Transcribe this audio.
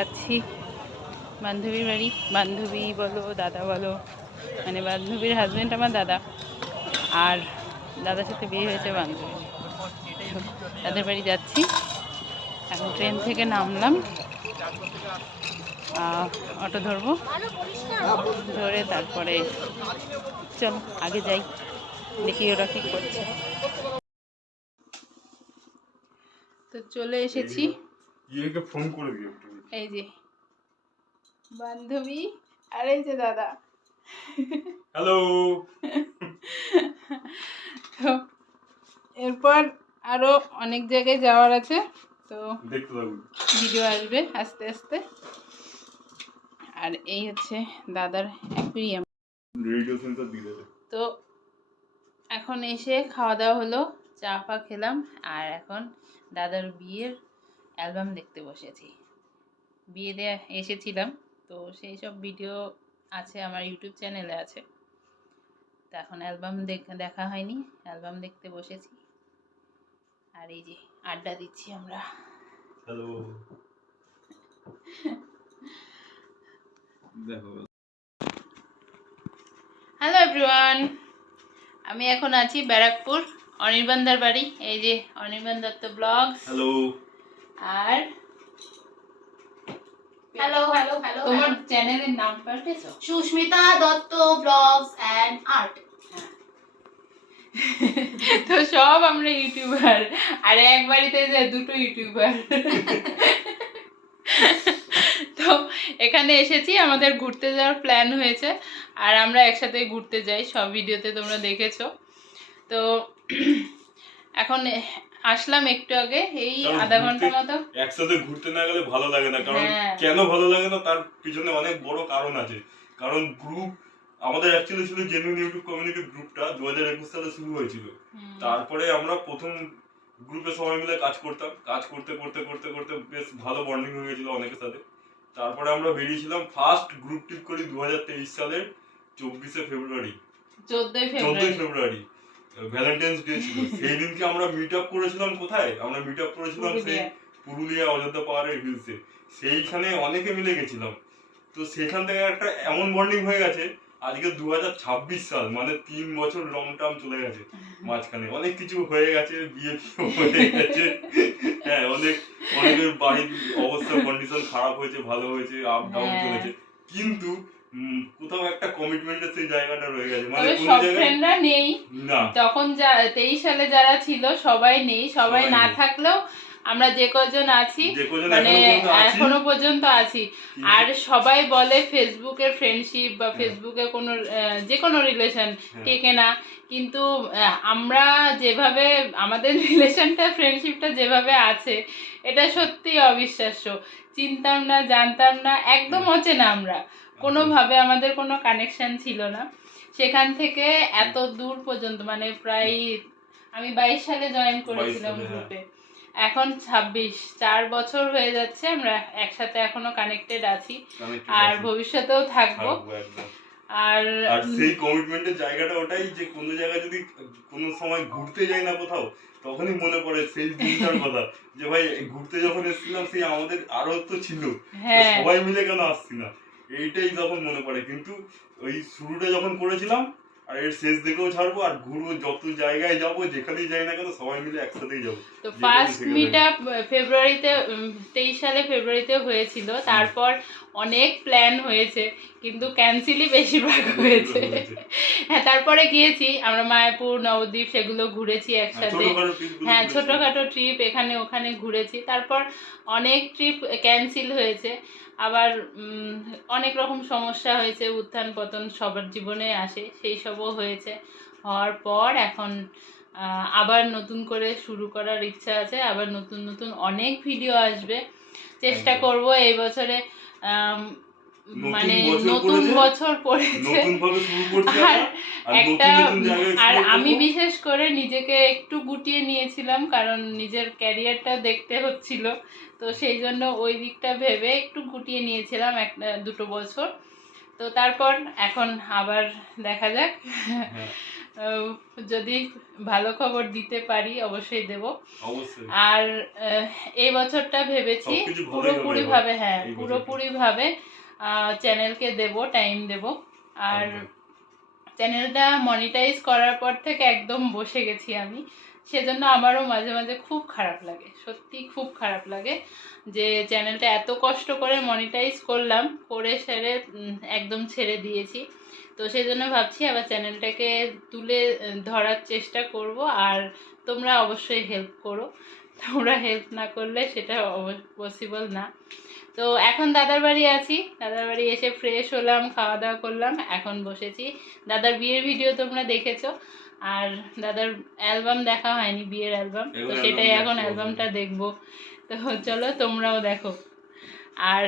যাচ্ছি। বান্ধবীর বাড়ি। বান্ধবী বলো, দাদা বলো মানে বান্ধবীর হাজব্যান্ড আমার দাদা। আর দাদার সাথে বিয়ে হয়েছে বান্ধবী। তাদের বাড়ি যাচ্ছি। এখন ট্রেন থেকে নামলাম। অটো ধরবো। ধরে তারপরে চলো, আগে যাই। দেখি ওরা কি করছে। তো চলে এসেছি। ফোন করে এই যে। বান্ধবী আর এই যে দাদা। হ্যালো তো এরপর আরও অনেক জায়গায় যাওয়ার আছে তো দেখতে থাকুন। ভিডিও আসবে আস্তে আস্তে। আর এই হচ্ছে দাদার অ্যাকুরিয়াম। রেডিও সেন্টার দিয়ে তো এখন এসে খাওয়া দাওয়া হলো চা ফা খেলাম আর এখন দাদার বিয়ের অ্যালবাম দেখতে বসেছি। বিয়ে দেয়া এসেছিলাম। তো সেই সব ভিডিও আছে আমার ইউটিউব চ্যানেলে আছে। তো এখন অ্যালবাম দেখা হয়নি। অ্যালবাম দেখতে বসেছি। আর এই যে আড্ডা দিচ্ছি আমরা। হ্যালো দেখো। হ্যালো এভরিওয়ান আমি এখন আছি ব্যারাকপুর অনির্বাণদার বাড়ি। এই যে অনির্বাণ দত্ত ব্লগস হ্যালো আর হ্যালো হ্যালো হ্যালো তোমার চ্যানেলের নাম পাল্টেছো Susmita Dutta blogs and art তো সব আমরা ইউটিউবার। আর এক বাড়িতে যে দুটো ইউটিউবার। তো এখানে এসেছি আমাদের ঘুরতে যাওয়ার প্ল্যান হয়েছে। আর আমরা একসাথে ঘুরতে যাই সব ভিডিওতে তোমরা দেখেছ। তো এখন আসলাম একটু আগে এই আধা ঘণ্টা মতো। একসাথে ঘুরতে না গেলে ভালো লাগে না কারণ হ্যাঁ। কেন ভালো লাগে না তার পিছনে অনেক বড় কারণ আছে। কারণ গ্রুপ আমাদের অ্যাকচুয়ালি ছিল জেনুইন ইউটিউব কমিউনিটি গ্রুপটা দু হাজার একুশ সালে শুরু হয়েছিল। তারপরে আমরা প্রথম গ্রুপে সবাই মিলে কাজ করতাম। কাজ করতে করতে করতে করতে বেশ ভালো বন্ডিং হয়ে গেছিল অনেকের সাথে। তারপরে আমরা বেরিয়েছিলাম ফার্স্ট গ্রুপ ট্রিপ করি দু হাজার তেইশ সালের চব্বিশে ফেব্রুয়ারি। চোদ্দই ফেব্রুয়ারি। ভ্যালেন্টাইন্স ডে ছিল। সেই দিনকে আমরা মিট আপ করেছিলাম কোথায়? আমরা মিট আপ করেছিলাম সেই পুরুলিয়া। অযোধ্যা পাহাড়ের হিলসে সেইখানে অনেকে মিলে গেছিলাম। তো সেখান থেকে একটা এমন বন্ডিং হয়ে গেছে আজকে দু হাজার ছাব্বিশ সাল মানে তিন বছর লং টার্ম চলে গেছে। মাঝখানে অনেক কিছু হয়ে গেছে বিয়ে হয়ে গেছে। হ্যাঁ অনেক অনেকের বাড়ির অবস্থা কন্ডিশন খারাপ হয়েছে ভালো হয়েছে আপ ডাউন হ্যাঁ। চলেছে। কিন্তু কোথাও একটা কমিটমেন্টের সেই জায়গাটা রয়ে গেছে। মানে কোনো সব জায়গায় নেই। না। তখন যা তেইশ সালে যারা ছিল সবাই নেই। সবাই না থাকলেও আমরা যে কজন আছি মানে এখনও পর্যন্ত আছি, আর সবাই বলে ফেসবুকের ফ্রেন্ডশিপ বা ফেসবুকে কোনো আহ, যে কোনো রিলেশন হ্যাঁ। টেকে না কিন্তু আমরা যেভাবে আমাদের রিলেশনটা ফ্রেন্ডশিপটা যেভাবে আছে এটা সত্যি অবিশ্বাস্য। চিনতাম না জানতাম না একদম হ্যাঁ। অচেনা আমরা। কোনোভাবে আমাদের কোনো কানেকশন ছিল না। সেখান থেকে এত দূর পর্যন্ত মানে প্রায় আমি বাইশ সালে জয়েন করেছিলাম হ্যাঁ। গ্রুপে এখন ছাব্বিশ চার বছর হয়ে যাচ্ছে আমরা একসাথে এখনও কানেক্টেড আছি। আর। ভবিষ্যতেও থাকব। থাকব আর আর সেই কমিটমেন্টের জায়গাটা ওটাই যে কোনো জায়গায় যদি কোনো সময় ঘুরতে যাই না কোথাও তখনই মনে পড়ে সেই দিনটার কথা। যে ভাই ঘুরতে যখন এসেছিলাম সেই আমাদের আরও তো ছিল। হ্যাঁ। সবাই মিলে কেন আসছি না? এইটাই তখন মনে পড়ে। কিন্তু ওই শুরুটা যখন করেছিলাম আর এর শেষ দিকেও ছাড়বো আর ঘুরবো যত জায়গায় যাব যেখানেই যাই না কেন সবাই মিলে একসাথেই যাব। তো ফার্স্ট মিট আপ ফেব্রুয়ারিতে তেইশ সালে ফেব্রুয়ারিতে হয়েছিল। তারপর অনেক প্ল্যান হয়েছে কিন্তু ক্যান্সেলই বেশিরভাগ হয়েছে। হ্যাঁ তারপরে গিয়েছি আমরা মায়াপুর নবদ্বীপ সেগুলো ঘুরেছি একসাথে। trip গুলো হ্যাঁ ছোটোখাটো ট্রিপ এখানে ওখানে ঘুরেছি। তারপর অনেক ট্রিপ ক্যান্সেল হয়েছে। আবার অনেক রকম সমস্যা হয়েছে উত্থান পতন সবার জীবনে আসে সেই সবও হয়েছে। হওয়ার পর এখন আবার নতুন করে শুরু করার ইচ্ছা আছে আবার নতুন নতুন অনেক ভিডিও আসবে। চেষ্টা। করব এই বছরে মানে নতুন বছর পড়েছে। আর একটা আর আমি বিশেষ করে নিজেকে একটু গুটিয়ে নিয়েছিলাম কারণ নিজের ক্যারিয়ারটা দেখতে হচ্ছিল। তো সেই জন্য ওই দিকটা ভেবে একটু গুটিয়ে নিয়েছিলাম এক দুটো বছর। তো তারপর এখন আবার দেখা যাক। হ্যাঁ। যদি ভালো খবর দিতে পারি অবশ্যই দেব। আর এই বছরটা ভেবেছি পুরোপুরি ভাবে হ্যাঁ পুরোপুরি ভাবে চ্যানেলকে দেব টাইম দেব। আর চ্যানেলটা মনিটাইজ করার পর থেকে একদম বসে গেছি আমি। সেজন্য আমারও মাঝে মাঝে খুব খারাপ লাগে, সত্যি খুব খারাপ লাগে যে চ্যানেলটা এত কষ্ট করে মনিটাইজ করলাম, করে সেরে একদম ছেড়ে দিয়েছি। তো সেই জন্য ভাবছি আবার চ্যানেলটাকে তুলে ধরার চেষ্টা করব আর তোমরা অবশ্যই হেল্প করো। তোমরা হেল্প না করলে সেটা পসিবল না। তো এখন দাদার বাড়ি আছি। দাদার বাড়ি এসে ফ্রেশ হলাম খাওয়া দাওয়া করলাম এখন বসেছি। দাদার বিয়ের ভিডিও তোমরা দেখেছ। আর দাদার অ্যালবাম দেখা হয়নি বিয়ের অ্যালবাম তো সেটাই এখন অ্যালবামটা দেখব। তো চলো তোমরাও দেখো। আর